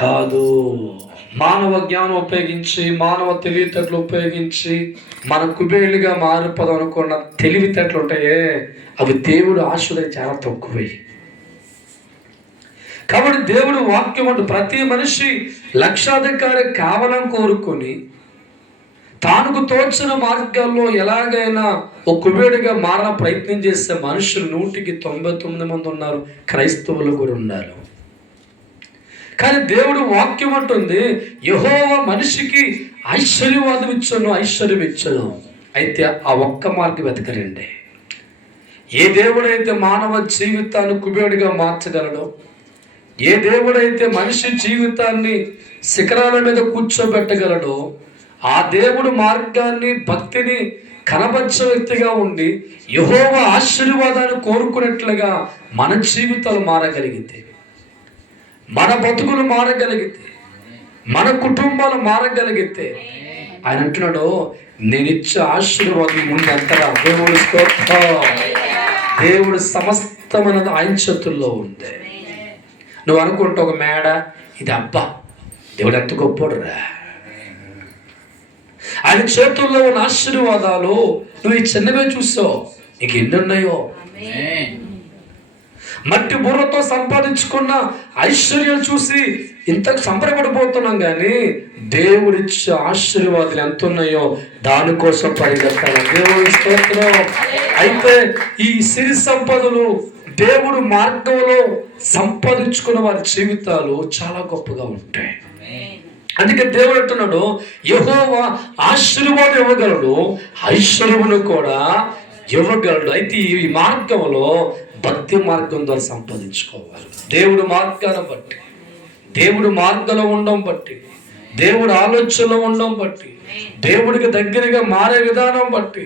కాదు. మానవ జ్ఞానం ఉపయోగించి, మానవ తెలివితేటలు ఉపయోగించి మన కుబేరులుగా మారిపోదాం అనుకున్న తెలివితేటలు ఉంటాయే, అవి దేవుడు ఆశీర్వాదం చాలా తక్కువే. కాబట్టి దేవుడు వాక్యం అంటూ ప్రతి మనిషి లక్షాధికారి కావాలని కోరుకొని తానుకు తోచిన మార్గాల్లో ఎలాగైనా ఒక కుబేరుడిగా మారణ ప్రయత్నం చేసే మనుషులు 199 మంది ఉన్నారు. క్రైస్తవులు కూడా ఉన్నారు. కానీ దేవుడు వాక్యం అంటుంది, యెహోవా మనిషికి ఐశ్వర్యవాదం ఇచ్చను, ఐశ్వర్యం ఇచ్చను. అయితే ఆ ఒక్క మార్గం వెతకరండి. ఏ దేవుడైతే మానవ జీవితాన్ని కుబేరుడిగా మార్చగలడో, ఏ దేవుడైతే మనిషి జీవితాన్ని శిఖరాల మీద కూర్చోబెట్టగలడో, ఆ దేవుడు మార్గాన్ని, భక్తిని కనబర్చే వ్యక్తిగా ఉండి యెహోవా ఆశీర్వాదాన్ని కోరుకున్నట్లుగా మన జీవితాలు మారగలిగితే, మన బతుకులు మారగలిగితే, మన కుటుంబాలు మారగలిగితే, ఆయన అంటున్నాడు, నేను ఇచ్చే ఆశీర్వాదం ముందు ఎంతగా. దేవుడు స్తోత్రం. దేవుడు సమస్తమైన ఆయన చేతుల్లో ఉంది. నువ్వు అనుకుంటావు ఒక మేడ, ఇది అబ్బా దేవుడు ఎంత గొప్పోడు రా, ఆయన చేతుల్లో ఉన్న ఆశీర్వాదాలు నువ్వు ఈ చిన్నవే చూసావు, నీకు ఎన్ని ఉన్నాయో. మట్టి బుర్రతో సంపాదించుకున్న ఐశ్వర్యం చూసి ఇంత సంబరపడిపోతున్నాం, కానీ దేవుడిచ్చే ఆశీర్వాదాలు ఎంత ఉన్నాయో దానికోసం పరిగెత్తాలి. దేవుడి స్తోత్రం. అయితే ఈ సిరి సంపదలు దేవుడు మార్గంలో సంపాదించుకున్న వారి జీవితాలు చాలా గొప్పగా ఉంటాయి. అందుకే దేవుడు అంటున్నాడు, యెహోవా ఆశీర్వాదం ఇవ్వగలడు, ఐశ్వర్యమును కూడా ఇవ్వగలడు. అయితే ఈ మార్గంలో భక్తి మార్గం ద్వారా సంపాదించుకోవాలి. దేవుడు మార్గాన్ని బట్టి, దేవుడు మార్గంలో ఉండడం బట్టి, దేవుడు ఆలోచనలో ఉండడం బట్టి, దేవుడికి దగ్గరగా మారే విధానం బట్టి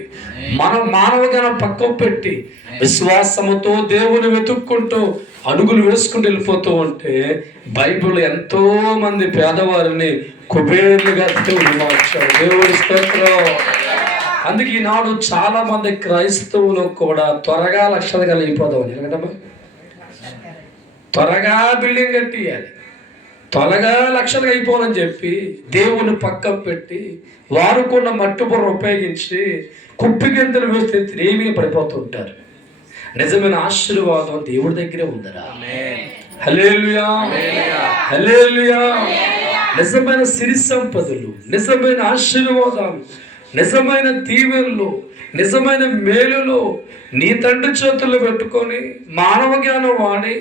మనం మానవగానం పక్కకు పెట్టి విశ్వాసముతో దేవుని వెతుక్కుంటూ అడుగులు వేసుకుంటూ వెళ్ళిపోతూ ఉంటే బైబిల్ ఎంతో మంది పేదవారిని కుబేరులుగా దేవుడు మార్చాడు. దేవుడి స్తోత్రం. అందుకే ఈనాడు చాలా మంది క్రైస్తవులు కూడా త్వరగా లక్షలుగా అయిపోదాం. ఎందుకంటే త్వరగా బిల్డింగ్ కట్టియాలి, త్వరగా లక్షలుగా అయిపోవాలని చెప్పి దేవుని పక్కన పెట్టి వారుకున్న మట్టి బుర్ర ఉపయోగించి కుప్పి గింతలు వేస్తే తిరిగి పడిపోతుంటారు. నిజమైన ఆశీర్వాదం దేవుడి దగ్గరే ఉందరా. హల్లెలూయా, హల్లెలూయా. నిజమైన సిరి సంపదలు, నిజమైన ఆశీర్వాదాలు, నిజమైన దీవెనలు, నిజమైన మేలులు నీ తండ్రి చేతుల్లో పెట్టుకొని మానవ జ్ఞానం వాడి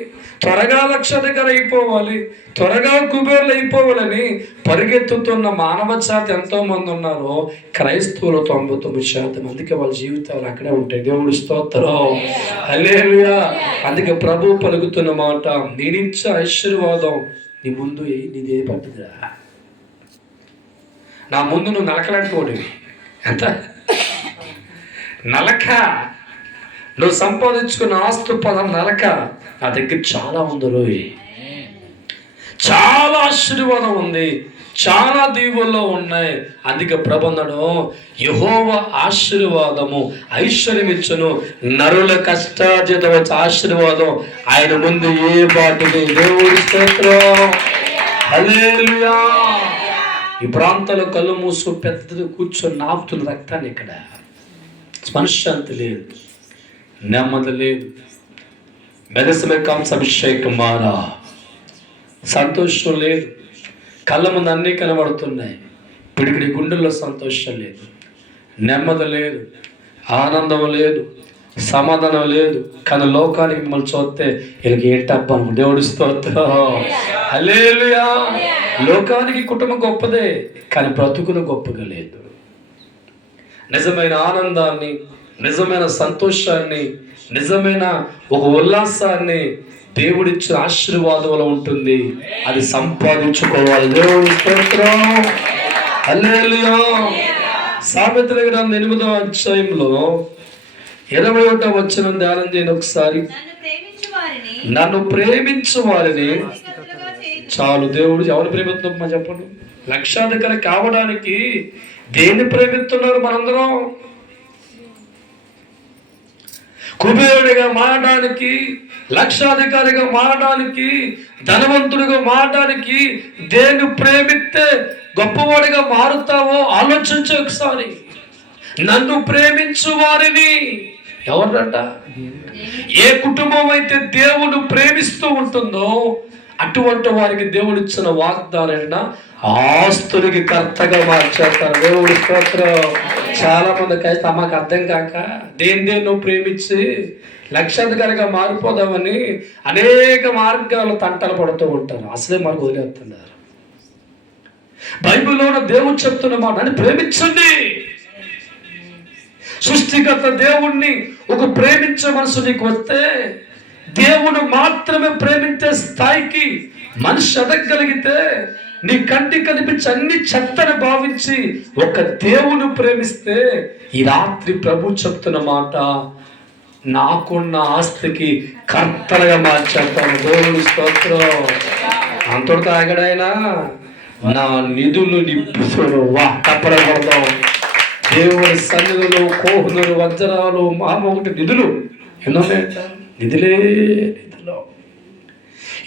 త్వరగా లక్షాధికారి అయిపోవాలి, త్వరగా కుబేర్లు అయిపోవాలని పరిగెత్తుతున్న మానవ జాతి ఎంతో మంది ఉన్నారు. క్రైస్తవులు 99% మందికి వాళ్ళ జీవితాలు అక్కడే ఉంటాయి. దేవుడి స్తోత్రం. హల్లెలూయా. అందుకే ప్రభు పలుకుతున్న మాట, నేనిచ్చే ఆశీర్వాదం నీ ముందు నీది ఏ పట్టుదిరా. నా ముందు నువ్వు నలకలాంటివాడివి. ఎంత నలక, నువ్వు సంపాదించుకున్న ఆస్తు పదం నలక. నా దగ్గర చాలా ఉంది రోయ్, చాలా ఆశీర్వాదం ఉంది, చాలా దీవుల్లో ఉన్నాయి. అందుకే ప్రబంధను, యెహోవా ఆశీర్వాదము ఐశ్వర్యం ఇచ్చును, నరుల కష్టార్జిత వచ్చే ఆశీర్వాదం ఆయన ముందు ఏ బాటిది. దేవుడి స్తోత్రం. హల్లెలూయా. ఈ ప్రాంతాల్లో కళ్ళు మూసు పెద్దది కూర్చొని నాపుతున్న రక్తాన్ని ఇక్కడ మనశ్శాంతి లేదు, నెమ్మది లేదు. మెదసమెకాంస అభిషేకం మారా, సంతోషం లేదు. కళ్ళ ముందు అన్నీ కనబడుతున్నాయి, పిడికిడి గుండెల్లో సంతోషం లేదు, నెమ్మది లేదు, ఆనందం లేదు, సమాధానం లేదు. కానీ లోకానికి మిమ్మల్ని చూస్తే వీళ్ళకి ఏంటబ్బా. దేవుడి స్తోత్రం. హల్లెలూయా. లోకానికి కుటుంబం గొప్పదే, కానీ బ్రతుకును గొప్పగా లేదు. నిజమైన ఆనందాన్ని, నిజమైన సంతోషాన్ని, నిజమైన ఒక ఉల్లాసాన్ని దేవుడిచ్చిన ఆశీర్వాదంలో ఉంటుంది. అది సంపాదించుకోవాలి. దేవుడి స్తోత్రం. హల్లెలూయా. సామెతల గ్రంథం 8వ అధ్యాయంలో 21వ వచనం ధ్యానం చేయండి ఒకసారి. నన్ను ప్రేమించు వారిని చాలు. దేవుడు ఎవరు ప్రేమిస్తున్నామా చెప్పండి. లక్షాధికారి కావడానికి దేన్ని ప్రేమిస్తున్నారు మనందరం? కుబేరుడిగా మారడానికి, లక్షాధికారిగా మారడానికి, ధనవంతుడిగా మారడానికి దేన్ని ప్రేమిస్తే గొప్పవాడిగా మారుతావో ఆలోచించు ఒకసారి. నన్ను ప్రేమించు వారిని, ఎవరట? ఏ కుటుంబం అయితే దేవుడు ప్రేమిస్తూ ఉంటుందో అటువంటి వారికి దేవుడు ఇచ్చిన వాగ్దానం ఆస్తులకి కర్తగా మార్చేస్తారు. దేవుడి స్తోత్రం. చాలా మందికి అయితే మాకు అర్థం కాక దేన్ని నువ్వు ప్రేమించి లక్షాధికారిగా మారిపోదామని అనేక మార్గాలు తంటలు పడుతూ ఉంటారు. అసలే మనకు వదిలేస్తున్నారు. బైబిల్లో దేవుడు చెప్తున్న మాట, అని ప్రేమించండి. సృష్టికర్త దేవుణ్ణి ఒక ప్రేమించే మనసు నీకు వస్తే, దేవుడు మాత్రమే ప్రేమించే స్థాయికి మనిషి ఎదగలిగితే, నీ కంటికి కనిపించి అన్ని చెత్తని భావించి ఒక దేవుని ప్రేమిస్తే, ఈ రాత్రి ప్రభు చెప్తున్న మాట, నాకున్న ఆస్తికి కర్తలుగా మార్చేస్తాను. దేవుని స్తోత్రం. అంతటితో ఆగడాయనా, నా నిధులు నిప్పుతుడు తప్పడకూడదాం. దేవుని సన్నిధిలో కోహులు, వజ్రాలు, మామొకటి నిధులు ఎన్నో నిధులే నిధులు.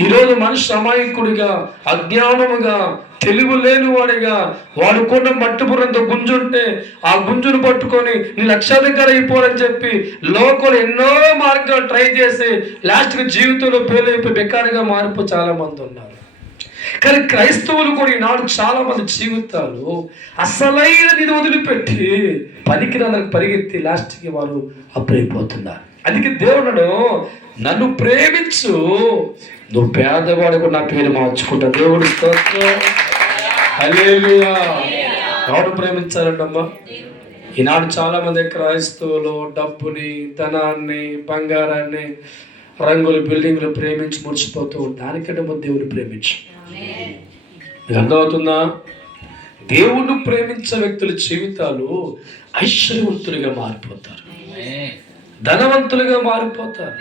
ఈరోజు మనిషి అమాయకుడిగా, అజ్ఞానముగా, తెలివి లేనివాడిగా, వాడుకున్న మట్టిపురంతో గుంజుంటే ఆ గుంజును పట్టుకొని నీ లక్షాధికారి అయిపోవాలని చెప్పి లోకలు ఎన్నో మార్గాలు ట్రై చేసి లాస్ట్కి జీవితంలో పేలైపోయి బెకారిగా మారిపో చాలా మంది ఉన్నారు. కానీ క్రైస్తవులు కూడా ఈనాడు చాలా మంది జీవితాలు అసలైన నిధి వదిలిపెట్టి పనికిరాలకు పరిగెత్తి లాస్ట్కి వారు అప్పుడైపోతున్నారు. అందుకే దేవుడు, నన్ను ప్రేమించు, నువ్వు పేదవాడికి నా పేరు మార్చుకుంటా. దేవుడి స్తోత్రం. హల్లెలూయా. ఎవరు ప్రేమించాలంటమ్మా? ఈనాడు చాలా మంది క్రైస్తవులు డబ్బుని, ధనాన్ని, బంగారాన్ని, రంగులు, బిల్డింగ్లు ప్రేమించి మురిసిపోతూ ఉంటారు. దానికంటే ముందు దేవుని ప్రేమించు. మీకు అర్థమవుతుందా? దేవుణ్ణి ప్రేమించే వ్యక్తుల జీవితాలు ఐశ్వర్యవంతులుగా మారిపోతారు, ధనవంతులుగా మారిపోతారు,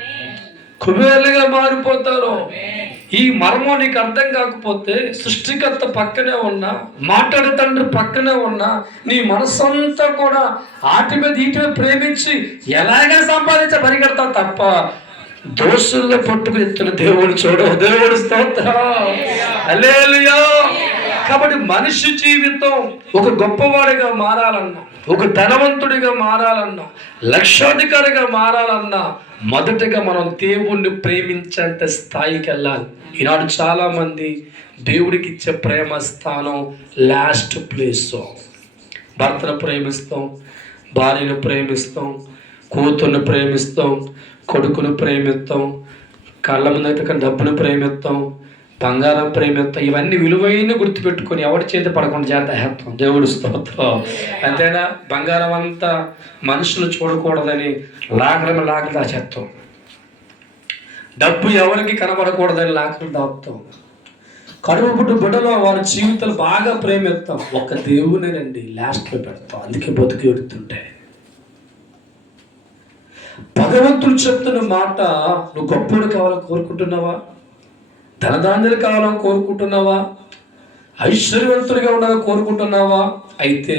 కుబేరులుగా మారిపోతారు. ఈ మర్మం నీకు అర్థం కాకపోతే, సృష్టికర్త పక్కనే ఉన్నా, మాట్లాడే తండ్రి పక్కనే ఉన్నా, నీ మనసంతా కూడా ఆటి మీద ఈటి మీద ప్రేమించి ఎలాగే సంపాదించ పరిగెడతావు తప్ప దోషుల్లో పట్టుకుని ఎత్తున దేవుడు చూడవు. దేవుడు స్తోత్రం. హల్లెలూయా. కాబట్టి మనిషి జీవితం ఒక గొప్పవాడిగా మారాలన్నా, ఒక ధనవంతుడిగా మారాలన్నా, లక్షాధికారిగా మారాలన్నా మొదటగా మనం దేవుణ్ణి ప్రేమించేంత స్థాయికి వెళ్ళాలి. ఈనాడు చాలా మంది దేవుడికి ఇచ్చే ప్రేమ స్థానం లాస్ట్ ప్లేస్. భర్తను ప్రేమిస్తాం, భార్యను ప్రేమిస్తాం, కూతుర్ని ప్రేమిస్తాం, కొడుకును ప్రేమిస్తాం, కళ్ళ ముందైతే డబ్బును ప్రేమిస్తాం, బంగారం ప్రేమిస్తాం. ఇవన్నీ విలువైన గుర్తుపెట్టుకొని ఎవరి చేతి పడకుండా చేస్తాం. దేవుడు స్తోత్రం. అంతేనా? బంగారం అంతా మనుషులు చూడకూడదని లాకరము దాచేస్తాం. డబ్బు ఎవరికి కనబడకూడదని లాకరలు దాపుతాం. కడుపు పుట్టు బిడ్డలో వారి జీవితాలు బాగా ప్రేమిస్తాం. ఒక దేవునేనండి లాస్ట్లో పెడతాం. అందుకే బతుకు ఎడుతుంటే భగవంతుడు చెప్తున్న మాట, నువ్వు గొప్పడు కావాలని కోరుకుంటున్నావా? ధనధాన్యాలు కావాలని కోరుకుంటున్నావా? ఐశ్వర్యవంతుడిగా ఉండాలని కోరుకుంటున్నావా? అయితే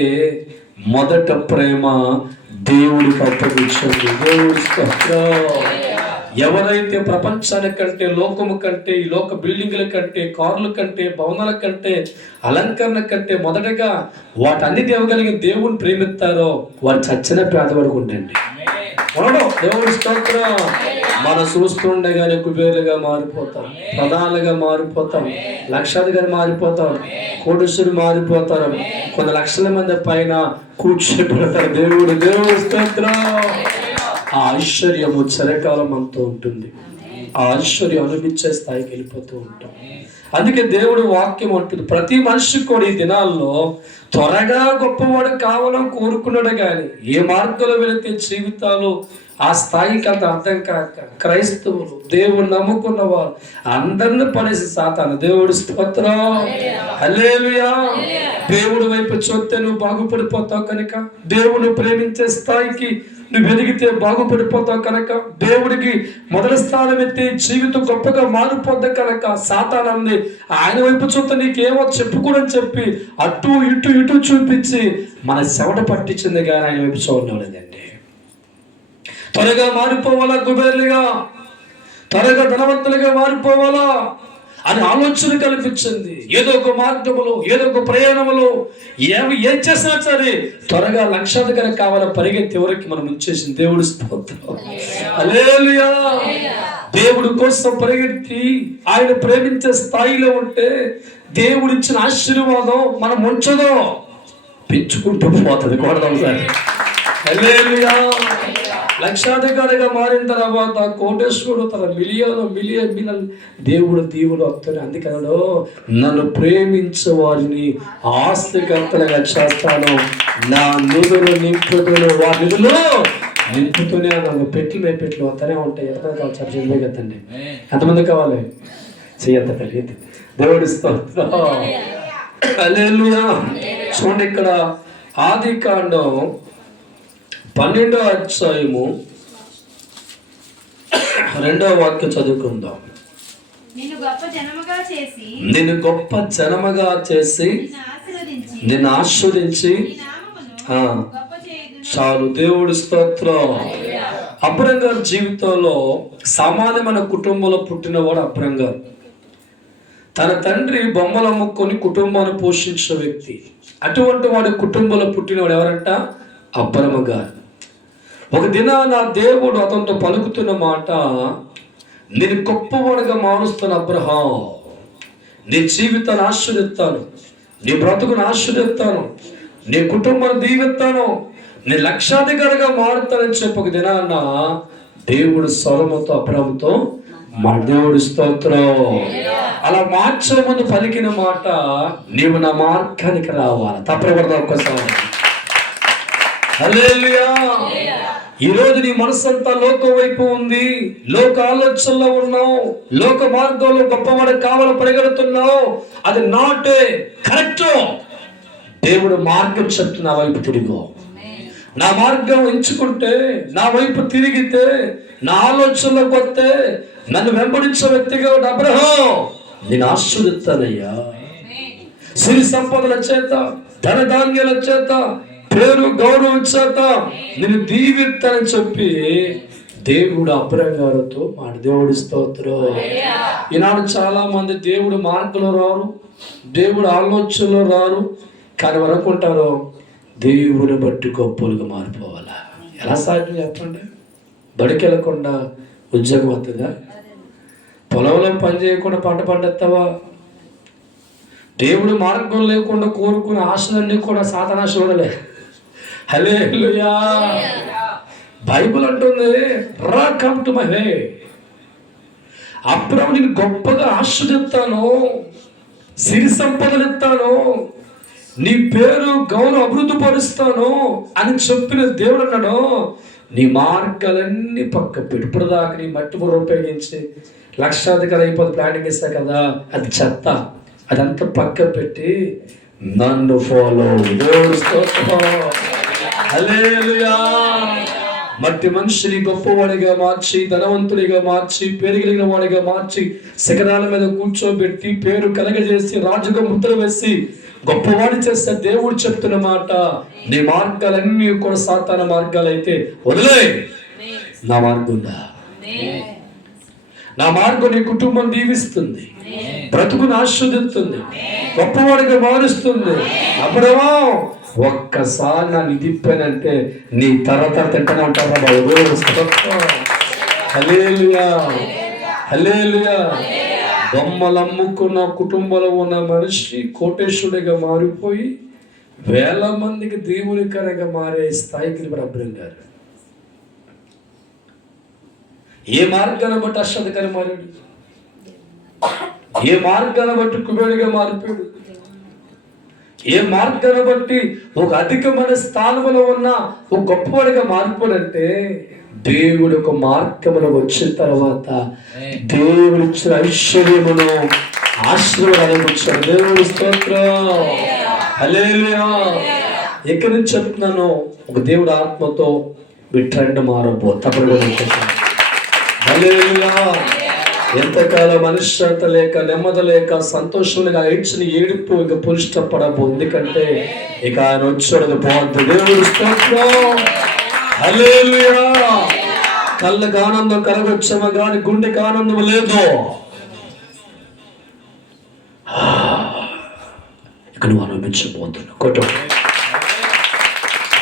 మొదట ప్రేమ దేవుడికి అప్పగించండి. దేవుడి ఎవరైతే ప్రపంచానికంటే, లోకము కంటే, ఈ లోక బిల్డింగ్ల కంటే, కార్ల కంటే, భవనాల కంటే, అలంకరణ కంటే మొదటగా వాటన్ని దేవగలిగిన దేవుని ప్రేమిస్తారో వారు చచ్చిన పేదవాడికి ఉండండి. దేవుడి స్తోత్రం. మనం చూస్తుండగానే కుబేరులుగా మారిపోతాం, ప్రధానులుగా మారిపోతాం, లక్షాధికారి మారిపోతాం, కోటీశ్వరులు మారిపోతారు, కొన్ని లక్షల మంది పైన కూర్చోబెడతారు. దేవుడి స్తోత్రం. ఆ ఐశ్వర్యము చిరకాలం అంతా ఉంటుంది. ఆ ఐశ్వర్యం అనుభవించే స్థాయికి వెళ్ళిపోతూ ఉంటాం. అందుకే దేవుడు వాక్యం అంటుంది, ప్రతి మనిషికి కూడా ఈ దినాల్లో త్వరగా గొప్పవాడు కావాలని కోరుకున్నాడు. కానీ ఏ మార్గంలో వెళితే జీవితాలు ఆ స్థాయికి అంత అర్థం కాక క్రైస్తవులు, దేవుడు నమ్ముకున్న వారు అందరిని పడేసి సాతాను. దేవుడు స్తోత్రం. హల్లెలూయా. దేవుడి వైపు చూస్తే నువ్వు బాగుపడిపోతావు కనుక, దేవుని ప్రేమించే స్థాయికి నువ్వు ఎదిగితే బాగుపడిపోతావు కనుక, దేవుడికి మొదటి స్థానం ఎత్తే జీవితం గొప్పగా మారిపోద్ది కనుక, సాతానాన్ని ఆయన వైపు చూస్తే నీకేమో చెప్పుకోడని చెప్పి అటు ఇటు చూపించి మన చెమట పట్టించింది కానీ ఆయన వైపు చూడలేదండి. త్వరగా మారిపోవాలా కుబేర్లుగా, త్వరగా ధనవంతులుగా మారిపోవాలా అని ఆలోచన కల్పించింది. ఏదో ఒక మార్గములో, ఏదో ఒక ప్రయాణములో ఏం చేసినా సరే త్వరగా లక్షాధికారి కావాల పరిగెత్తి ఎవరికి మనం ఉంచేసింది. దేవుడు స్తోత్రం, హల్లెలూయా. దేవుడి కోసం పరిగెత్తి ఆయన ప్రేమించే స్థాయిలో ఉంటే దేవుడు ఇచ్చిన ఆశీర్వాదం మనం ఉంచదో పెంచుకుంటూ పోతుంది. కొడదాం సార్, హల్లెలూయా. లక్షాధికారిగా మారిన తర్వాత కోటేశ్వరుడు తన మిలియన్ దేవుడు దీవుడు వస్తాడు. అందుకనో నన్ను ప్రేమించే వారిని ఆస్తికర్తలుగా చేస్తాను, నా నిధులు నింపుతులు, వారి నిధులు నింపుతూనే నన్ను పెట్లు వస్తూనే ఉంటాయి. ఎంతమంది కావాలి చర్చ కదండి? ఎంతమంది కావాలి? చెయ్యంత కలిగింది. దేవుడి స్తోత్రం, హల్లెలూయా. చూడండి, ఇక్కడ ఆదికాండం 12వ అధ్యాయము 2వ వాక్యం చదువుకుందాం. నిన్ను గొప్ప జనముగా చేసి నిన్ను ఆశీర్వదించి చాలు. దేవుడి స్తోత్రం. అబ్రహాం గారి జీవితంలో సామాన్యమైన కుటుంబంలో పుట్టినవాడు అబ్రహాం గారు. తన తండ్రి బొమ్మలు అమ్ముకొని కుటుంబాన్ని పోషించిన వ్యక్తి. అటువంటి వాడి కుటుంబంలో పుట్టినవాడు ఎవరంట? అబ్రహాం గారు. ఒక దినాన దేవుడు అతనితో పలుకుతున్న మాట, నేను గొప్పవాడుగా మారుస్తాను అబ్రహాం, నీ జీవితాన్ని ఆశీర్వదిస్తాను, నీ బ్రతుకును ఆశీర్వదిస్తాను, నీ కుటుంబాన్ని దీవిస్తాను, నీ లక్షాధికారిగా మారుతానని చెప్పి ఒక దినాన దేవుడు స్వరముతో అబ్రహాముతో మా దేవుడి స్తోత్రం. అలా మార్చే ముందు పలికిన మాట, నీవు నా మార్గానికి రావాలి. తప్పకూడదు ఒక్కసారి. హల్లెలూయా. ఈరోజు నీ మనసంతా లోకం వైపు ఉంది, లోక ఆలోచనలో ఉన్నావు, లోక మార్గంలో గొప్పవాడు కావాలని పరిగెడుతున్నావు. అది నాటే కరెక్ట్. దేవుడు మార్గం చెప్తున్న వైపు తిరిగో. నా మార్గం ఎంచుకుంటే, నా వైపు తిరిగితే, నా ఆలోచనలోకి వస్తే, నన్ను వెంబడించే వ్యక్తిగా అబ్రహాం నేను ఆశీర్వదిస్తానయ్యా. సిరి సంపదల చేత, ధనధాన్యాల చేత, పేరు గౌరవం చేత నేను దీవిస్తానని చెప్పి దేవుడు అబ్రహాం గారితో మాట. దేవుడి స్తోత్రం. ఈనాడు చాలా మంది దేవుడు మార్గంలో రారు, దేవుడు ఆలోచనలో రారు. కానీ వారు అనుకుంటారు దేవుని బట్టి గొప్పలుగా మారిపోవాలా. ఎలా సాధ్యం చెప్పండి? బడికి వెళ్ళకుండా ఉద్యోగం వస్తుందా? పొలంలో పని చేయకుండా పంట పండిస్తావా? దేవుడు మార్గం లేకుండా కోరుకునే ఆశలన్నీ కూడా సాతానాశ చూడలే. హల్లెలూయా. బైబిల్ అంటుంది, రా come to my way. Abraham నేను గొప్పగా ఆశీర్వదిస్తాను, సిరి సంపదలు ఇస్తాను, నీ పేరు గౌరవం అభివృద్ధి పరుస్తాను అని చెప్పిన దేవుడు అన్నాడు, నీ మార్గాలన్నీ పక్క పెట్టు. ఇప్పుడు దాకా నీ మట్టి బుర్ర ఉపయోగించి లక్షాధికారి అయిపోతే ప్లానింగ్ ఇస్తా కదా, అది చెత్త. అదంతా పక్క పెట్టి నన్ను ఫాలో. దేవుడు స్తోత్రం, హల్లెలూయా. మట్టి మనిషిని గొప్పవాడిగా మార్చి, ధనవంతుడిగా మార్చి, పేరు కలిగిన వాడిగా మార్చి, శిఖరాల మీద కూర్చోబెట్టి, పేరు కలగజేసి, రాజుగా ముద్ర వేసి గొప్పవాడి చేస్తే దేవుడు చెప్తున్న మాట, నీ మార్గాలన్నీ కూడా సాతాన మార్గాలు అయితే వదిలే, నా మార్గం ఉందా? నా మార్గం నీ కుటుంబం దీవిస్తుంది, బ్రతుకును ఆస్వాదిస్తుంది, గొప్పవాడిగా మారుస్తుంది. అప్పుడేమో ఒక్కసారి నా నిధిప్పానంటే నీ తరతర తింటనే ఉంటారా బాబు. హల్లెలూయా, హల్లెలూయా. బొమ్మలు అమ్ముకున్న కుటుంబంలో ఉన్న మనిషి కోటేశ్వరుడిగా మారిపోయి వేల మందికి దేవునికరంగా మారే స్థాయికి అబ్రహాం గారు. ఏ మార్గాన్ని బట్టి అష్టాధికారి మారాడు, ఏ మార్గాన్ని బట్టి కుబేరుడిగా మారిపోయాడు, ఏ మార్గాన్ని బట్టి ఒక అధికమైన స్థానంలో ఉన్న ఒక గొప్పవాడిగా మారిపోడంటే దేవుడు ఒక మార్గములో వచ్చిన తర్వాత దేవుడు ఇచ్చిన ఐశ్వర్యమును ఆశీర్వాదాలను ఇచ్చాడు. దేవుడి స్తోత్రం, హల్లెలూయా. ఎక్కడి నుంచి చెప్తున్నాను, ఒక దేవుడు ఆత్మతో మీ ట్రెండ్ మారబోతాడు. హల్లెలూయా. ఎంతకాలం మనశ్శాంతి లేక, నెమ్మది లేక, సంతోషం లేక ఏడ్చిన ఏడుపు ఇక పులిష్టపడబో. ఎందుకంటే ఇక ఆయన వచ్చాడు బాగుంది. దేవుడి స్తోత్రం, హల్లెలూయా. కళ్ళకు ఆనందం కలగొచ్చామా కానీ గుండెకి ఆనందం లేదు. ఇక నువ్వు అనుభవించబోతున్నావు. కొట్టు.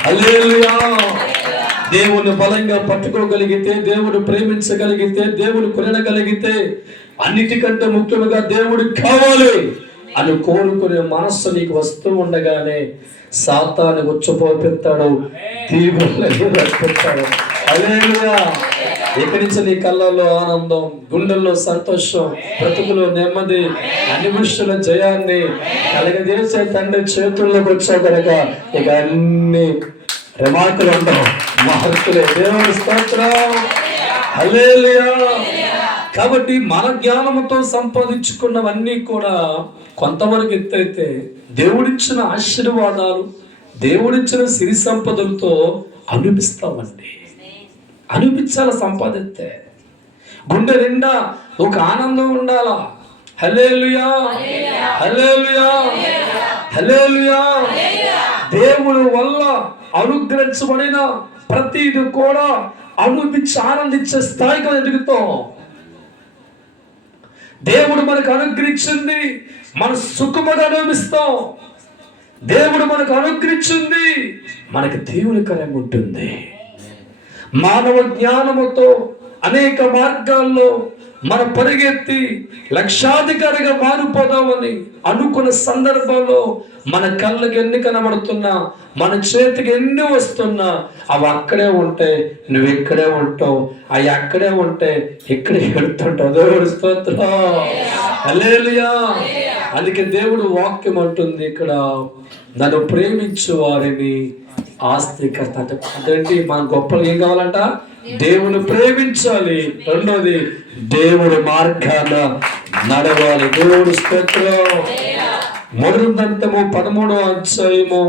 హల్లెలూయా. దేవుని బలంగా పట్టుకోగలిగితే, దేవుడు ప్రేమించగలిగితే, దేవుడు కొనగలిగితే, అన్నిటికంటే ముఖ్యంగా దేవుడు కావాలి అని కోరుకునే మనస్సు నీకు వస్తూ ఉండగానే సాతాను ఉచ్చపోపిస్తాడు, తీవ్రంగా రక్షిస్తాడు. హల్లెలూయా. ఇక్కడి నుంచి నీ కళ్ళల్లో ఆనందం, గుండెల్లో సంతోషం, బ్రతుకులో నెమ్మది, అన్ని విషయాల జయాన్ని కలగజేసే తండ్రి చేతుల్లోకి వచ్చావు కనుక ఇక అన్ని రిమార్కులు ఉండవు, మార్కులే. దేవుని స్తోత్రం. హల్లెలూయా. కాబట్టి మన జ్ఞానముతో సంపాదించుకున్నవన్నీ కూడా కొంతవరకు ఎత్తైతే దేవుడిచ్చిన ఆశీర్వాదాలు, దేవుడిచ్చిన సిరి సంపదలతో అనిపిస్తామండి. అనిపించాల సంపాదిస్తే గుండె నిండా ఒక ఆనందం ఉండాలా. హల్లెలూయా, హల్లెలూయా, హల్లెలూయా. దేవుడి వల్ల అనుగ్రహించబడిన ప్రతిది కూడా అనుభవించి ఆనందించే స్థాయికి ఎదుగుతాం. దేవుడు మనకు అనుగ్రహించింది మన సుఖముగా అనుభవిస్తాం. దేవుడు మనకు అనుగ్రహించింది మనకి దేవునికరంగా ఉంటుంది. మానవ జ్ఞానముతో అనేక మార్గాల్లో మన పరిగెత్తి లక్షాధికారిగా మారిపోదామని అనుకున్న సందర్భంలో మన కళ్ళకి ఎన్ని కనబడుతున్నా, మన చేతికి ఎన్ని వస్తున్నా అవి అక్కడే ఉంటాయి, నువ్వు ఇక్కడే ఉంటావు. అవి అక్కడే ఉంటే ఇక్కడే పెడుతుంటావు. దేవుడు స్తోత్రం. హల్లెలూయా. అందుకే దేవుడు వాక్యం అంటుంది ఇక్కడ, నన్ను ప్రేమించు వారిని ఆస్తికర్త. అంటే మన గొప్పలు ఏం కావాలంట? దేవుని ప్రేమించాలి. రెండోది దేవుడి మార్గాన నడవాలి. దేవుడు స్తోత్రం. మొదటిదంతము 13వ అధ్యాయము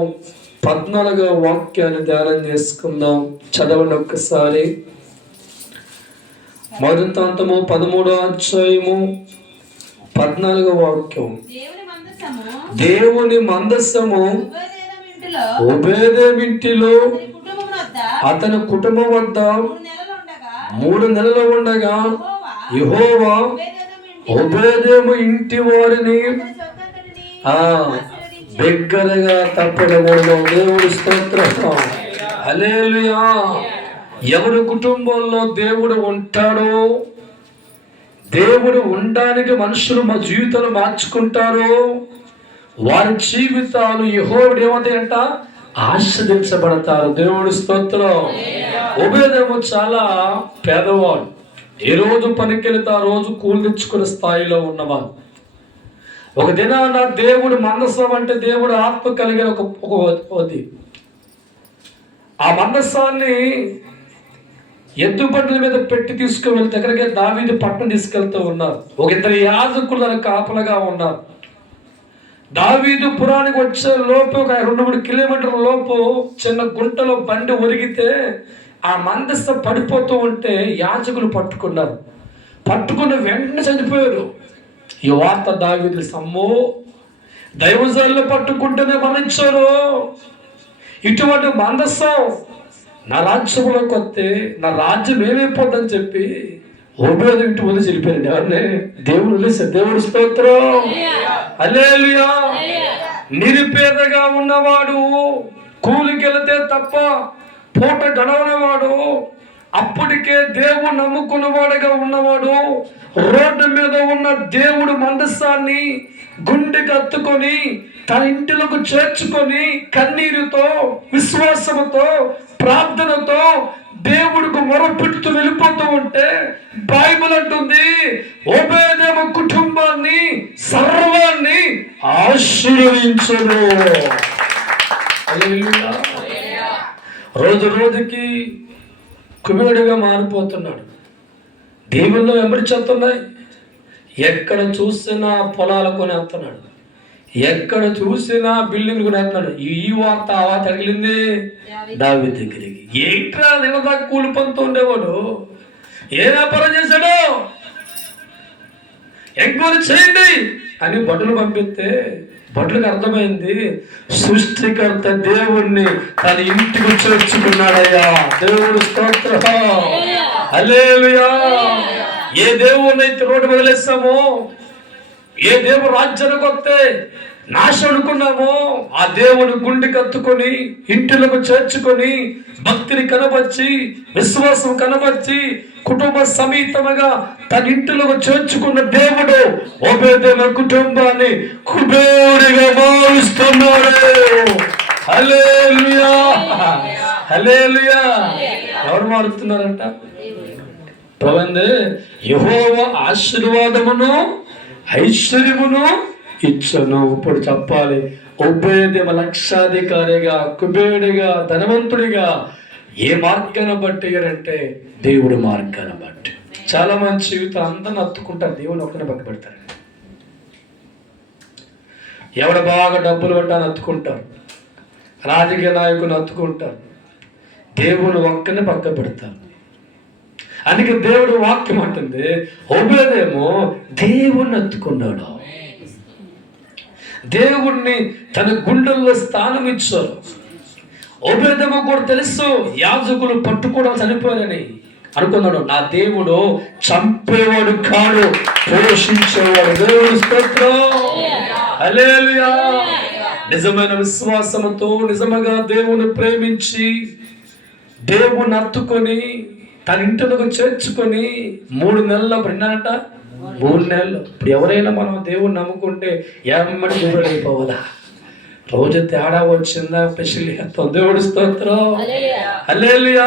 14వ వాక్యాన్ని ధ్యానం చేసుకుందాం. చదవండి ఒక్కసారి. మొదటిదంతము 13వ అధ్యాయము 14వ వాక్యం. దేవుని మందసము ఓబేదేమింటిలో అతని కుటుంబం వద్ద 3 నెలలు ఉండగా యెహోవా ఓబేదేము ఇంటి వారిని బిగ్గరగా తప్పడకూడదు. దేవుడి స్తోత్రం. హల్లెలూయా. ఎవరి కుటుంబంలో దేవుడు ఉంటాడో, దేవుడు ఉండడానికి మనుషులు మా జీవితాలు మార్చుకుంటారో వారి జీవితాలు యెహోవాడు ఏమవుతాయంట? ఆశీర్వదించబడతారు. దేవుడి స్తోత్రం. ఓబేదేము చాలా పేదవాడు. ఏ రోజు పనికి వెళితే ఆ రోజు కూలి తెచ్చుకునే స్థాయిలో ఉన్నవాడు. ఒక దినాన దేవుడు మందసం అంటే దేవుడు ఆత్మ కలిగిన ఒక ఆ మందసాన్ని ఎద్దుబండ్ల మీద పెట్టి తీసుకువెళ్ళి దగ్గరగా దావీదు పట్టణం తీసుకెళ్తూ ఉన్నారు. ఒక 2 యాజకులు దానికి కాపలగా ఉన్నారు. దావీదు పురానికి వచ్చే లోపు ఒక 2-3 కిలోమీటర్ల లోపు చిన్న గుంటలో బండి ఒరిగితే ఆ మందస్థం పడిపోతూ ఉంటే యాజకులు పట్టుకున్నారు. పట్టుకున్న వెంటనే చనిపోయారు. ఈ వార్త దావీదు సమ్మో, దైవజనులు పట్టుకుంటేనే మరణించారు. ఇటువంటి మందస్థం నా రాజ్యంలోకి వస్తే నా రాజ్యం ఏమైపోద్దని చెప్పి ఓబేదేము ఇంటి ముందు చెల్లిపోయాడు. ఎవరిని? దేవుడు వదిలేశాడు. దేవుడు స్తోత్రం. హల్లెలూయా. నిరుపేదగా ఉన్నవాడు, కూలికి వెళితే తప్ప పూట గడవనవాడు, అప్పటికే దేవుడు నమ్ముకున్నవాడుగా ఉన్నవాడు రోడ్డు మీద ఉన్న దేవుడు మందసాన్ని గుండెకి అత్తుకొని తన ఇంటిలోకి చేర్చుకొని కన్నీరుతో, విశ్వాసముతో, ప్రార్థనతో దేవుడికి మొరపెడుతూ వెళ్ళిపోతూ ఉంటే బైబిల్ అంటుంది ఓబేదేము కుటుంబాన్ని సర్వాన్ని ఆశీర్వదించును. రోజు రోజుకి కుబేరుడిగా మారిపోతున్నాడు. దేవుల్లో వెంబడి చేస్తున్నాయి. ఎక్కడ చూసినా పొలాలు కొని వెళ్తున్నాడు, ఎక్కడ చూసినా బిల్డింగ్ కొని వెళ్తున్నాడు. ఈ వార్త ఆ వార్త తగిలింది దావీదు దగ్గరికి. ఏంట్రా నిలదా కూలి పనితో ఉండేవాడు ఏ వ్యాపారం చేశాడు, ఎంక్వైరీ చేయండి అని భటులు పంపిస్తే భటులకు అర్థమైంది సృష్టికర్త దేవుణ్ణి తన ఇంటికి చేర్చుకున్నాడయ్యా. దేవుడు స్తోత్రం. హల్లెలూయా. ఏ దేవునైతే రోడ్డు వదిలేస్తామో, ఏ దేవుడు రాజ్యానికి వస్తే నాశనం అనుకున్నామో, ఆ దేవుని గుండె కత్తుకొని ఇంటిలకు చేర్చుకొని భక్తిని కనబర్చి విశ్వాసం కనబర్చి కుటుంబ సమేతముగా తన ఇంటిలోకి చేర్చుకున్న దేవుడు ఓబేదేమ కుటుంబాన్ని కుబేరుడిగా మారుస్తున్నాడు. హల్లెలూయా, హల్లెలూయా. ఎవరు మారుతున్నారంట? ప్రవందే యెహోవా ఆశీర్వాదమును ఐశ్వర్యమును ఇచ్చను. ఇప్పుడు చెప్పాలి, ఓబేదేమ లక్షాధికారిగా కుబేరుడిగా ధనవంతుడిగా ఏ మార్గాన్ని బట్టి అంటే దేవుడి మార్గాన్ని బట్టి. చాలా మంది జీవితం అందరిని అత్తుకుంటారు, దేవుని ఒక్కనే పక్క పెడతారు. ఎవడ బాగా డబ్బులు పట్టాలని అత్తుకుంటారు, రాజకీయ నాయకులు అత్తుకుంటారు, దేవుడు ఒక్కనే పక్క పెడతారు. అందుకే దేవుడు వాక్యం అంటుంది, ఓబేదేమో దేవుణ్ణి అత్తుకున్నాడు, దేవుణ్ణి తన గుండెల్లో స్థానం ఇచ్చారు. ఓబేదేమో కూడా తెలుసు యాజకులు పట్టుకోవడం చనిపోయారని అనుకున్నాడు. నా దేవుడు చంపేవాడు కాడు, పోషించేవాడు. దేవుడు స్తోత్రం, హల్లెలూయా. నిజమైన విశ్వాసముతో నిజముగా దేవుని ప్రేమించి దేవుని అత్తుకొని తన ఇంటిలోకి చేర్చుకొని 3 నెలల పడినాట. 3 నెలలు. ఇప్పుడు ఎవరైనా మనం దేవుని నమ్ముకుంటే ఏమని దేవుడు అయిపోవాలా? రోజు తేడా వచ్చిందా స్పెషల్లీ దేవుడి స్తోత్రం, హల్లెలూయా.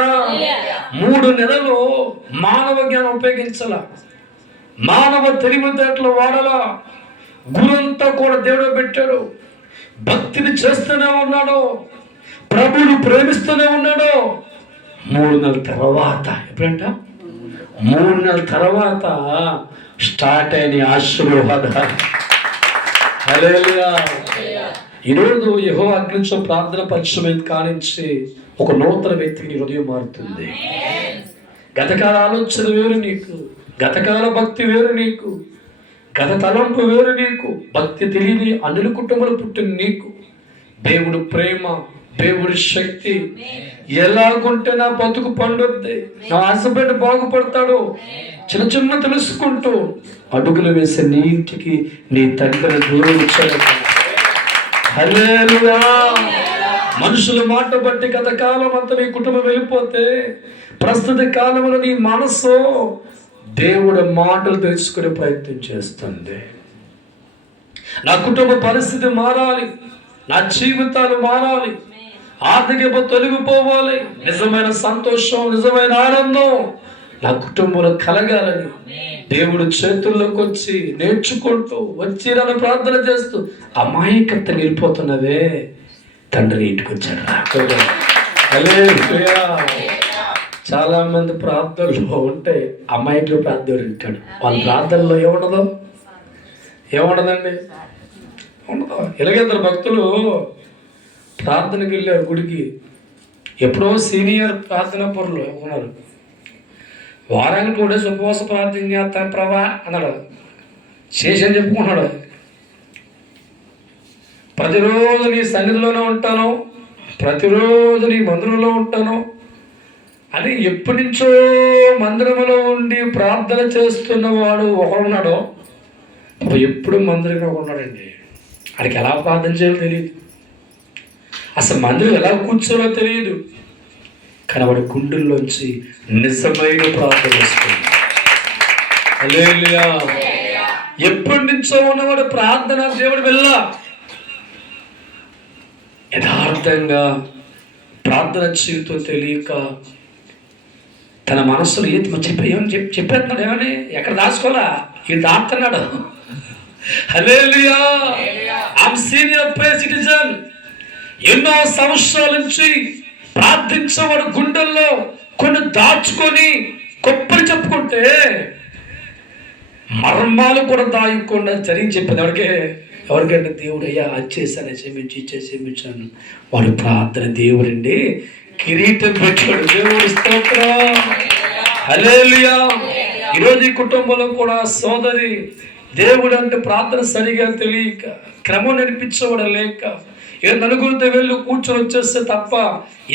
3 నెలలు మానవ జ్ఞానం ఉపయోగించాల, మానవ తెలివితేటలు వాడాలా. గురంతా కూడా దేవుడు పెట్టాడు, భక్తిని చేస్తూనే ఉన్నాడు, ప్రభువును ప్రేమిస్తూనే ఉన్నాడు. 3 నెలల తర్వాత ఎప్పుడంట? 3 నెలల తర్వాత స్టార్ట్ అయిన ఆశీర్వాదాలు. హల్లెలూయా. ఈరోజు యెహోవా అగ్నించో ప్రార్థన పరిశ్రమ కానించి ఒక నూతన వ్యక్తికి నీ హృదయం మారుతుంది. గతకాల ఆలోచన వేరు నీకు, గతకాల భక్తి వేరు నీకు, గత తలంపు వేరు నీకు. భక్తి తెలియని అన్యుల కుటుంబంలో పుట్టిన నీకు దేవుడు ప్రేమ, దేవుడి శక్తి ఎలాగుంటే నా బతుకు పండుద్ది, నా హస్బెండ్ బాగుపడతాడు, చిన్న చిన్న తెలుసుకుంటూ అడుగులు వేసే నీ ఇంటికి నీ తండ్రిని దూరం ఇచ్చాడు. హల్లెలూయా. మనుషుల మాట బట్టి గత కాలం అంతా నీ కుటుంబం వెళ్ళిపోతే ప్రస్తుత కాలంలో నీ మనసు దేవుడి మాటలు తెలుసుకునే ప్రయత్నం చేస్తుంది. నా కుటుంబ పరిస్థితి మారాలి, నా జీవితాలు మారాలి, ఆర్థిక తొలగిపోవాలి, నిజమైన సంతోషం, నిజమైన ఆనందం నా కుటుంబంలో కలగాలని దేవుడు చేతుల్లోకి వచ్చి నేర్చుకుంటూ వచ్చి నన్ను ప్రార్థన చేస్తూ అమాయకత నిలిపోతున్నవే తండ్రి ఇంటికి వచ్చాడు. చాలా మంది ప్రార్థనలో ఉంటే అమాయకులు ప్రార్థన వింటాడు. వాళ్ళ ప్రార్థనలో ఏముండదండి, ఉండదు. ఇలాగేద్దరు భక్తులు ప్రార్థనకి వెళ్ళారు గుడికి. ఎప్పుడో సీనియర్ ప్రార్థనా పరులు ఉన్నారు. వారానికి 2 డేస్ ఉపవాస ప్రార్థన చేస్తాను ప్రభా అన్నాడు. చేసని చెప్పుకున్నాడు. ప్రతిరోజు నీ సన్నిధిలోనే ఉంటాను, ప్రతిరోజు నీ మందిరంలో ఉంటాను అని ఎప్పటి నుంచో మందిరంలో ఉండి ప్రార్థన చేస్తున్నవాడు ఒకడున్నాడు. ఎప్పుడు మందిరంలో ఉన్నాడండి. వాడికి ఎలా ప్రార్థన చేయాలో తెలియదు, అసలు మందిరం ఎలా కూర్చోలో తెలియదు. కానీ వాడి గుండెల్లోంచి నిజమైన ప్రార్థన వస్తుంది. హల్లెలూయా. ఎప్పటి నుంచో ఉన్నవాడు ప్రార్థన దేవుడు వెళ్ళ యథార్థంగా ప్రార్థన జీవితం తెలియక తన మనసులో చెప్పేస్తున్నాడు. ఏమని ఎక్కడ దాచుకోవాలా ఇది దాటుతున్నాడు. Hallelujah. I'm senior prayer citizen. ఎన్నో సంవత్సరాల నుంచి ప్రార్థించేవాడు గుండెల్లో కొన్ని దాచుకొని గొప్పలు చెప్పుకుంటే మర్మాలు కూడా దాయకుండా జరిగి చెప్పేది ఎవరికంటే దేవుడు అయ్యా అది చేశాను, క్షమించి క్షమించాను. వాడు ప్రార్థన దేవుడండి కిరీటం పెట్టాడు. దేవుడు స్తోత్రం, హల్లెలూయా. ఈరోజు ఈ కుటుంబంలో కూడా సోదరి దేవుడు అంటే ప్రార్థన సరిగా తెలియక, క్రమం నేర్పించబడ లేక, ఏ నలుగురితో వెళ్ళి కూర్చొని వచ్చేస్తే తప్ప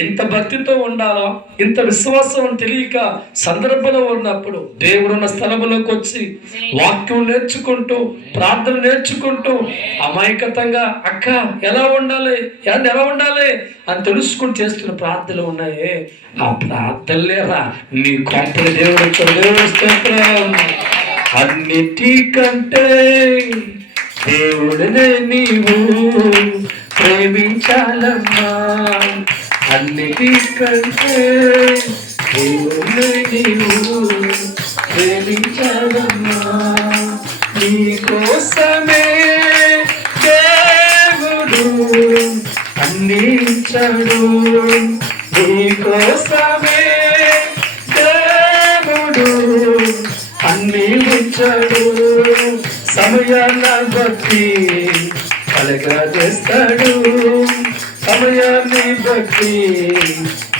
ఇంత భక్తితో ఉండాలా, ఇంత విశ్వాసం అని తెలియక సందర్భంలో ఉన్నప్పుడు దేవుడు ఉన్న స్థలంలోకి వచ్చి వాక్యం నేర్చుకుంటూ, ప్రార్థన నేర్చుకుంటూ అమాయకతంగా అక్క ఎలా ఉండాలి అని తెలుసుకుని చేస్తున్న ప్రార్థనలు ఉన్నాయే, ఆ ప్రార్థనలేరా నీ కొంపలు దేవుడు స్తోత్రం. అన్నిటికంటే దేవుడినే నీవు ప్రేమించాలమ్మా, అన్నిటికంటే దేవుడినే నీవు ప్రేమించాలమ్మా. నీ కోసమే దేవుడు అన్నించాడు, నీ కోసమే దేవుడు అన్నించాడు. సమయాన్న బట్టి కలగా చేస్తాడు, సమయాన్ని బట్టి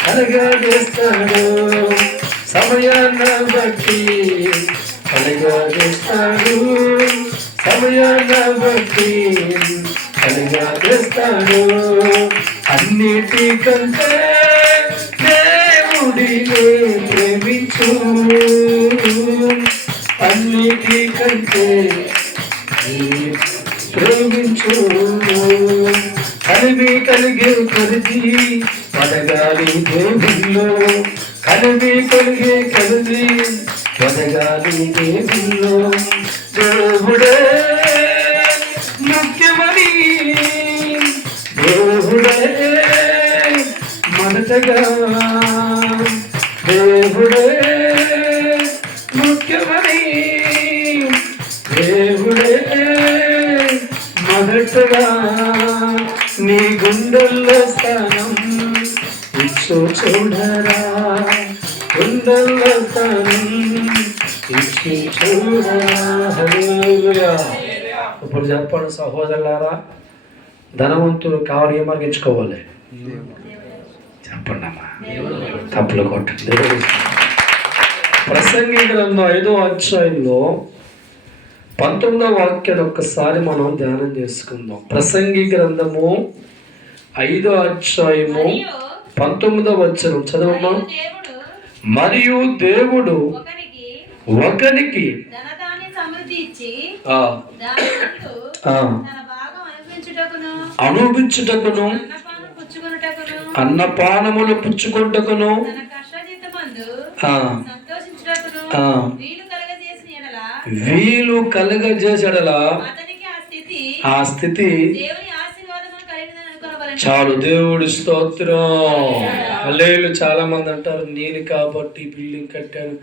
కలగా చేస్తాడు, సమయాన్న బట్టి కలగా చేస్తాడు, సమయాన్న బట్టి కలగా చేస్తాడు. అన్నిటికంటే దేవుడినే ప్రేమించు, అన్నిటికంటే ప్రేమించు. కలిగి కలిగి వదగాలి దేవుల్లో, కలిగి వదగాలి దేవుల్లో. దేవుడే ముఖ్యమని, దేవుడే మొదటగా, దేవుడే ముఖ్యమని, దేవుడే మొదటగా నీ గుండెల్లో స్థానం ఇచ్చు చూడరా, గుండెల్లో స్థానం ఇచ్చి చూడరా. హల్లెలూయా. ఇప్పుడు చెప్పండి సహోదరులారా, ధనవంతులు కావాలి ఏ మార్గించుకోవాలి? చెప్పండి అమ్మా, తప్పులు కొట్టండి. ప్రసంగి గ్రంథం 5వ అధ్యాయంలో 19వ వాక్యాన్ని ఒక్కసారి మనం ధ్యానం చేసుకుందాం. ప్రసంగి గ్రంథము 5వ అధ్యాయము 19వ వచనం చదవమ్మా. మరియు దేవుడు ఒకనికి అనుభవించుటకును అన్నపానములు పుచ్చుకొనుటకును వీలు కలగజేసడలా ఆ స్థితి చాలు. దేవుడి స్తోత్రం. హల్లెలూయా. చాలా మంది అంటారు, నేను కాబట్టి బిల్డింగ్ కట్టాను,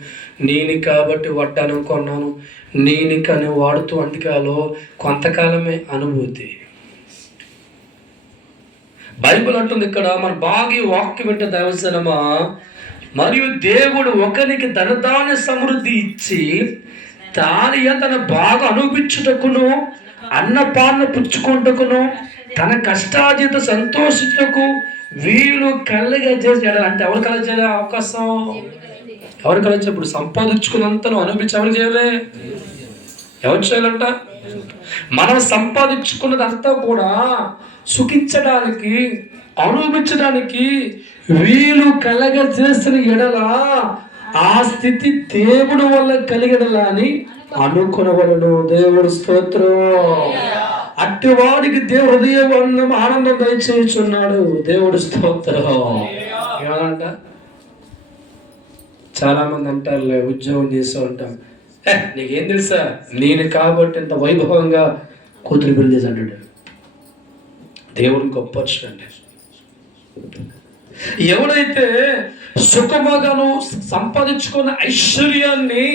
నేను కాబట్టి వడ్డాను కొన్నాను, నేను కానీ వాడుతూ అంటికాలో కొంతకాలమే అనుభూతి. బైబిల్ అంటుంది ఇక్కడ, మన బాగా వాక్యం వింటే దైవజనమా, మరియు దేవుడు ఒకరికి ధనదాన సమృద్ధి ఇచ్చి దాని తన బాగా అనుభవించుటకును అన్నపాన పుచ్చుకుంటకును తన కష్టార్జిత సంతోషించుటకు వీలు కలగజేసాడు. అంటే ఎవరు కలగజేసే అవకాశం? ఎవరు కలగజే? ఇప్పుడు సంపాదించుకున్నంత అనుభవించి ఎవరు చేయలే? ఎవరు చేయాలంట? మనం సంపాదించుకున్నదంతా కూడా సుఖించడానికి, అనుభవించడానికి వీలు కలగజేసిన ఎడల ఆ స్థితి దేవుడు వల్ల కలిగడలా అని అనుకునవలను. దేవుడు స్తోత్రం. అట్టి వాడికి దేవుడు హృదయం ఆనందం దయచేయుచున్నాడు. దేవుడు స్తోత్రం. ఏమనంట? చాలా మంది అంటారులే, ఉద్యోగం చేస్తూ ఉంటాం, నీకేం తెలుసా, నేను కాబట్టి ఇంత వైభవంగా కూతురు పెళ్లి చేసి అంటాడు. దేవుడిని గొప్పర్చండి. ఎవడైతే సుఖముగా నువ్వు సంపాదించుకున్న ఐశ్వర్యాన్ని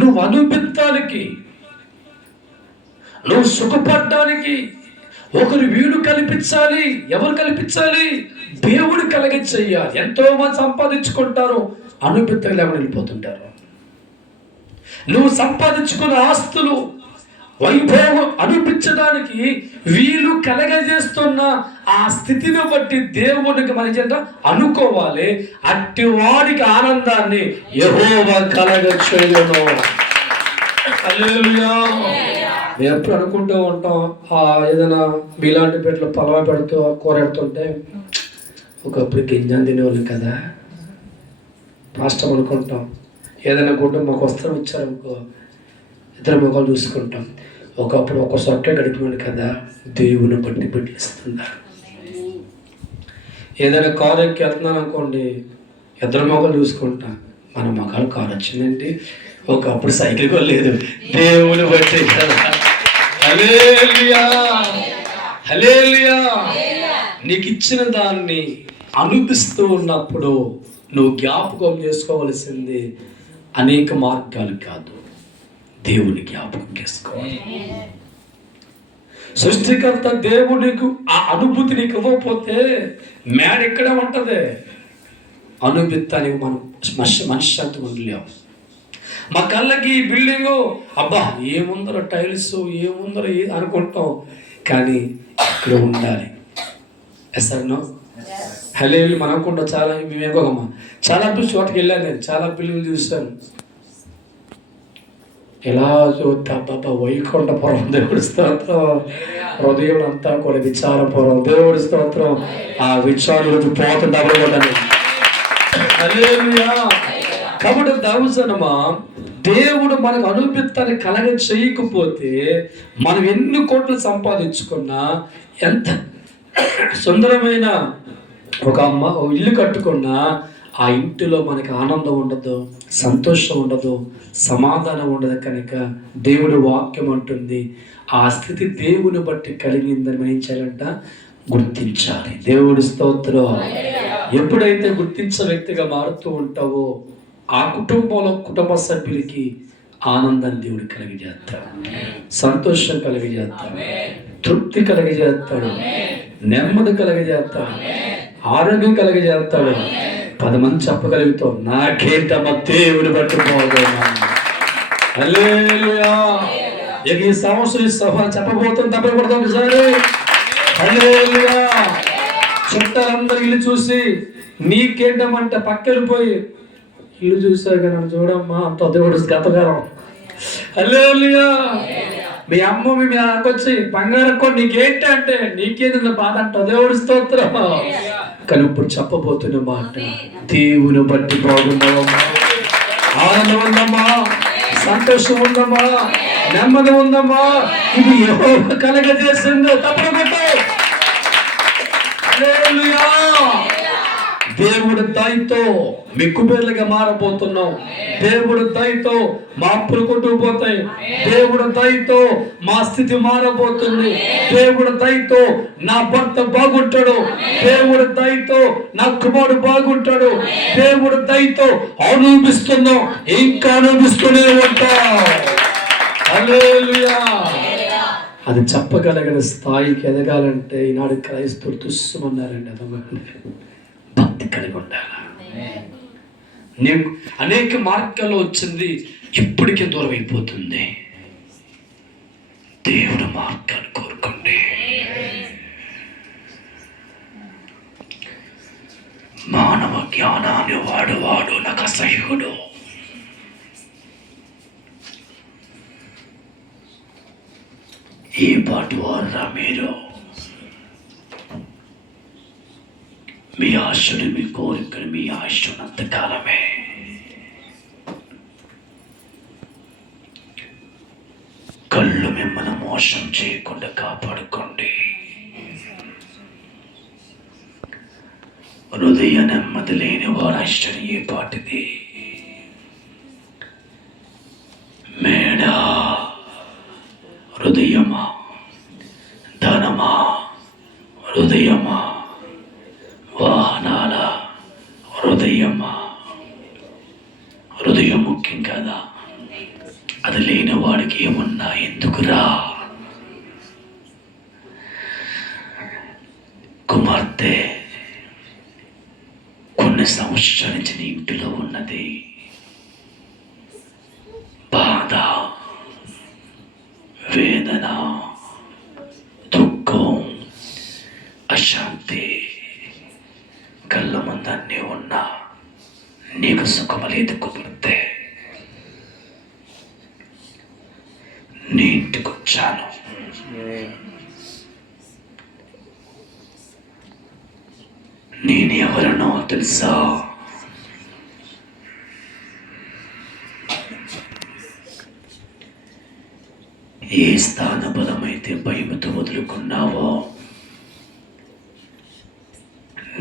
నువ్వు అనుభవించడానికి, నువ్వు సుఖపడడానికి ఒకరు వీడు కల్పించాలి. ఎవరు కల్పించాలి? దేవుడు కలిగించేయాలి. ఎంతో మంది సంపాదించుకుంటారు, అనుభవించలేక లేకుండా వెళ్ళిపోతుంటారు. నువ్వు సంపాదించుకున్న ఆస్తులు వైభవం అనిపించడానికి వీలు కలగజేస్తున్న ఆ స్థితిని బట్టి దేవుడికి మన చేత అనుకోవాలి. అట్టి వాడికి ఆనందాన్ని యెహోవా కలగచేయును. హల్లెలూయా. మేము ఎప్పుడు అనుకుంటూ ఉంటాం, ఏదైనా మీలాంటి బిడ్డలు పొలవ పెడుతూ కూర పెడుతుంటే ఒకప్పుడు గింజలు తినేవాళ్ళం కదా రాష్ట్రం అనుకుంటాం. ఏదైనా గుడ్డ మాకు వస్త్రం ఇచ్చారనుకో ఇద్దరు ముఖాలు చూసుకుంటాం. ఒకప్పుడు ఒక సొట్టే గడిపినాడు కదా, దేవుని బట్టి బిడ్డిస్తున్నారు. ఏదైనా కారు ఎక్కి వెళ్తున్నాను అనుకోండి, ఇద్దరు మొక్కలు చూసుకుంటా, మన మొక్కలు కారు వచ్చిందండి, ఒకప్పుడు సైకిల్ కూడా లేదు, దేవుని బట్టి కదా. హల్లెలూయా, హల్లెలూయా. నీకు ఇచ్చిన దాన్ని అనుభవిస్తూ ఉన్నప్పుడు నువ్వు జ్ఞాపకం చేసుకోవలసింది అనేక మార్గాలు కాదు, దేవుని జ్ఞాపకం చేసుకోవాలి. సృష్టికర్త దేవునికి ఆ అనుభూతి నీకు ఇవ్వకపోతే మేడ ఇక్కడే ఉంటుంది. అనుభూతానికి మనం మనశ్శాంతి ఉండలేము. మా కళ్ళకి ఈ బిల్డింగు అబ్బా ఏముందరో టైల్స్ ఏముందరో అనుకుంటాం, కానీ ఇక్కడ ఉండాలి. ఎస్ఆర్నో హల్లెలూయా. మనకుండా చాలా మేమేమోగమ్మా చాలా చోటకి వెళ్ళాను, నేను చాలా బిల్డింగ్లు చూశాను. ఎలా చూస్తే అబ్బా వైకుంఠపురం, దేవుడి స్తోత్రం. హృదయం అంతా కూడా విచారపురం, దేవుడి స్తోత్రం. ఆ విచారం పోతుండబడి కూడా కాబట్టి దైవజనమా, దేవుడు మనకు అనుభూతాన్ని కలగ చేయకపోతే మనం ఎన్ని కోట్లు సంపాదించుకున్నా, ఎంత సుందరమైన ఒక ఇల్లు కట్టుకున్నా ఆ ఇంటిలో మనకి ఆనందం ఉండదు, సంతోషం ఉండదు, సమాధానం ఉండదు. కనుక దేవుడి వాక్యం అంటుంది ఆ స్థితి దేవుని బట్టి కలిగిందని మనం ఏం చేయాలంట, గుర్తించాలి. దేవుడి స్తోత్రం. ఎప్పుడైతే గుర్తించే వ్యక్తిగా మారుతూ ఉంటావో ఆ కుటుంబంలో కుటుంబ సభ్యులకి ఆనందాన్ని దేవుడు కలిగజేస్తాడు, సంతోషం కలిగజేస్తాడు, తృప్తి కలిగజేస్తాడు, నెమ్మది కలిగజేస్తాడు, ఆరోగ్యం కలిగజేస్తాడు. 10 మంది చెప్పగలుగుతాం, నాకేంటమ్మా దేవుని బట్టి బాగున్నా. హల్లెలూయా. ఈ సంవత్సరం ఈ సభ చెప్పబోతుంది, తప్పకూడదు ఒకసారి. హల్లెలూయా. చుట్టాలందరూ ఇల్లు చూసి నీకేంటమంటే పక్కకెళ్ళిపోయి ఇల్లు చూసావు కదా నన్ను చూడమ్మా అంత దేవుడు గతగారం. హల్లెలూయా. మీ అమ్మ మీ వచ్చి బంగారం కూడా నీకేంటి అంటే నీకేంటి బాధ అంటావు, దేవుడి స్తోత్రం. కానీ ఇప్పుడు చెప్పబోతున్న మాట, దేవుని బట్టి బాగున్నావమ్మా, ఆనందం ఉందమ్మా, సంతోషం ఉందమ్మా, నెమ్మది ఉందమ్మా. ఇది యెహోవా కలగజేసిందో తప్పకుండా. హల్లెలూయా. దేవుడి దయతో మీ కుబేర్లుగా మారబోతున్నాం. దేవుడి దయతో మా అప్పులు కొట్టుకుపోతాయి. దేవుడి దయతో మా స్థితి మారబోతుంది. దేవుడి దయతో నా భర్త బాగుంటాడు. దేవుడి దయతో నా కుమారుడు బాగుంటాడు. దేవుడి దయతో అనుభవిస్తున్నాం, ఇంకా అనుభవిస్తూనే ఉంటాం. హల్లెలూయా. అది చెప్పగలిగిన స్థాయికి ఎదగాలంటే ఈనాడు క్రైస్తవులు తుస్సుమన్నారండి. అదొకటి భక్తి కలిగి ఉండాలి. నీకు అనేక మార్గాల్లో వచ్చింది, ఇప్పటికే దూరం అయిపోతుంది. దేవుడు మార్గాన్ని కోరుకోండి. మానవ జ్ఞానాన్ని వాడు నాకు అసహ్యుడు. ఈ పాటు వారా మీరు మీ ఆశలు మీ కోరికలు మీ ఆశనంతకాలమే. కళ్ళు మిమ్మల్ని మోసం చేయకుండా కాపాడుకోండి. హృదయ నెమ్మది లేని వారి ఐశ్వర్యం ఏ పాటిది. మేడా, హృదయమా, ధనమా, హృదయమా, వాహనాల, హృదయమా. హృదయం ముఖ్యం కదా. అది లేని వాడికి ఏమన్నా ఎందుకురా. కుమార్తె కొన్ని సంవత్సరాల నుంచి నీ ఇంటిలో ఉన్నది బాధ, వేదన, దుఃఖం, అశాంతి. కళ్ళ ముందన్నీ ఉన్నా నీకు సుఖం లేదు. కుమార్తె నీ ఇంటికి వచ్చాను. తెలుసా? ఏ స్థాన బలమైతే భయముతో వదులుకున్నావో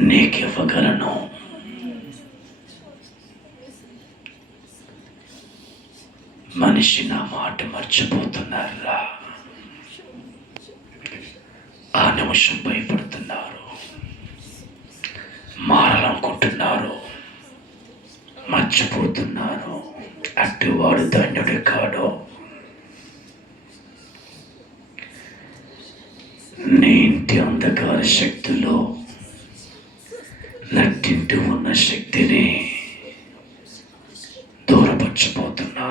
నీకివ్వగలను. మనిషి నా మాట మర్చిపోతున్నారా? ఆ నిమిషం భయపడుతున్నారు, మారాలనుకుంటున్నారు, మర్చిపోతున్నారు. అట్టివాడు ధన్యుడు కాడు. నీ ఇంటి అంధకార శక్తిలో నట్టింటి ఉన్న శక్తిని దూరపరచిపోతున్నా.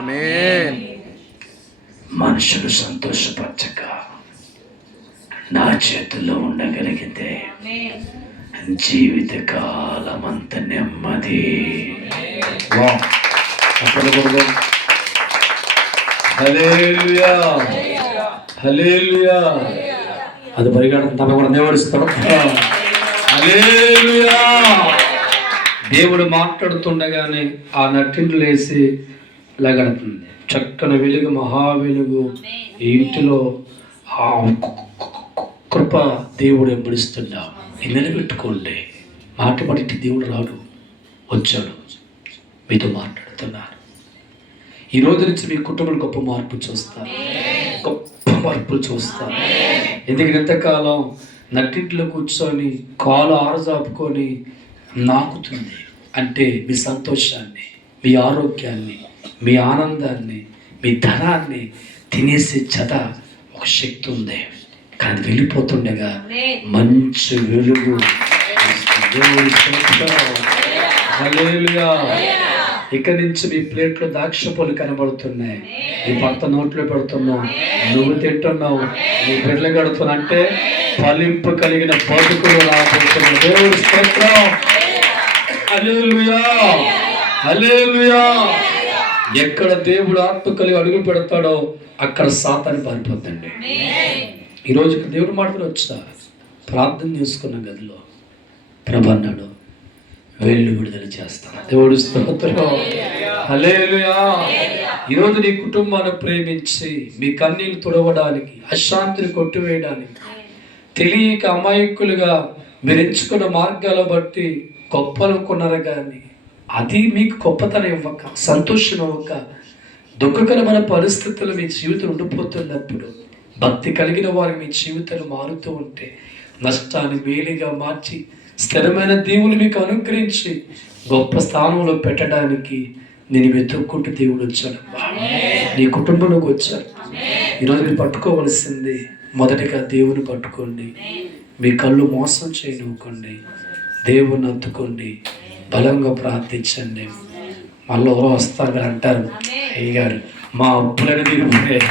మనుషులు సంతోషపరచక నా చేతుల్లో ఉండగలిగితే జీవితకాలం అంత నెమ్మది. హల్లెలూయా, హల్లెలూయా. అది పరిగెడుతున్నా కూడా దేవుడిస్తాం. హల్లెలూయా. దేవుడు మాట్లాడుతుండగానే ఆ నట్టింటి లేసి లగడుతుంది. చక్కని వెలుగు, మహా వెలుగు ఈ ఇంటిలో ఆ కృప దేవుడు వెంబడిస్తున్నా. నిలబెట్టుకోండి. మాట పడితే దేవుడు రాడు, వచ్చాడు, మీతో మాట్లాడుతున్నారు. ఈ రోజు నుంచి మీ కుటుంబంలో గొప్ప మార్పు చూస్తారు, గొప్ప మార్పులు చూస్తారు. ఎందుకంటే ఎంతకాలం నట్టింట్లో కూర్చొని కాలు ఆరజాపుకొని నాకుతుంది అంటే మీ సంతోషాన్ని, మీ ఆరోగ్యాన్ని, మీ ఆనందాన్ని, మీ ధనాన్ని తినేసే చెద ఒక శక్తి ఉంది. కానీ వెళ్ళిపోతుండగా మంచి వెలుగు. హల్లెలూయా. ఇక్కడి నుంచి మీ ప్లేట్లో ద్రాక్ష పళ్ళు కనబడుతున్నాయి. నీ భర్త నోట్లో పెడుతున్నావు, నువ్వు తింటున్నావు, నీ బిడ్డలు కడుతున్నా అంటే ఫలింపు కలిగిన బతుకులు రాబోతున్నాయి. దేవుడి స్తోత్రం. హల్లెలూయా, హల్లెలూయా. ఎక్కడ దేవుడు ఆత్మ కలిగి అడుగు పెడతాడో అక్కడ సాతాను పారిపోతండి. ఈరోజు దేవుడు మాటలు వచ్చా ప్రార్థన చేసుకున్న గదిలో ప్రభు అన్నాడు, వెళ్ళు విడుదల చేస్తాను. దేవుడు స్తోత్రం. హల్లెలూయా. ఈరోజు నీ కుటుంబాన్ని ప్రేమించి మీ కన్నీళ్ళు తుడవడానికి, అశాంతిని కొట్టివేయడానికి, తెలియక అమాయకులుగా మీరు ఎంచుకున్న మార్గాల బట్టి గొప్పనుకున్నారు. కానీ అది మీకు గొప్పతనం ఇవ్వక, సంతోషం ఇవ్వక, దుఃఖకరమైన పరిస్థితులు మీ జీవితం ఉండిపోతున్నప్పుడు భక్తి కలిగిన వారు మీ జీవితాలు మారుతూ ఉంటే నష్టాన్ని మేలుగా మార్చి స్థిరమైన దేవుని మీకు అనుగ్రహించి గొప్ప స్థానంలో పెట్టడానికి నేను వెతుక్కుంటూ దేవుడు వచ్చాడు. నీ కుటుంబంలోకి వచ్చాడు. ఈరోజు మీరు పట్టుకోవలసింది మొదటిగా దేవుని పట్టుకోండి. మీ కళ్ళు మోసం చేయనివ్వకండి. దేవుని అత్తుకోండి, బలంగా ప్రార్థించండి. మళ్ళీ ఎవరో వస్తారు కదా అంటారు, అయ్యగారు మా అప్పులని తీరిపోయాయి,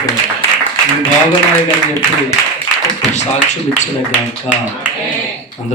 మీరు బాగా నాయగారు చెప్పి సాక్ష్యం ఇచ్చిన గాక.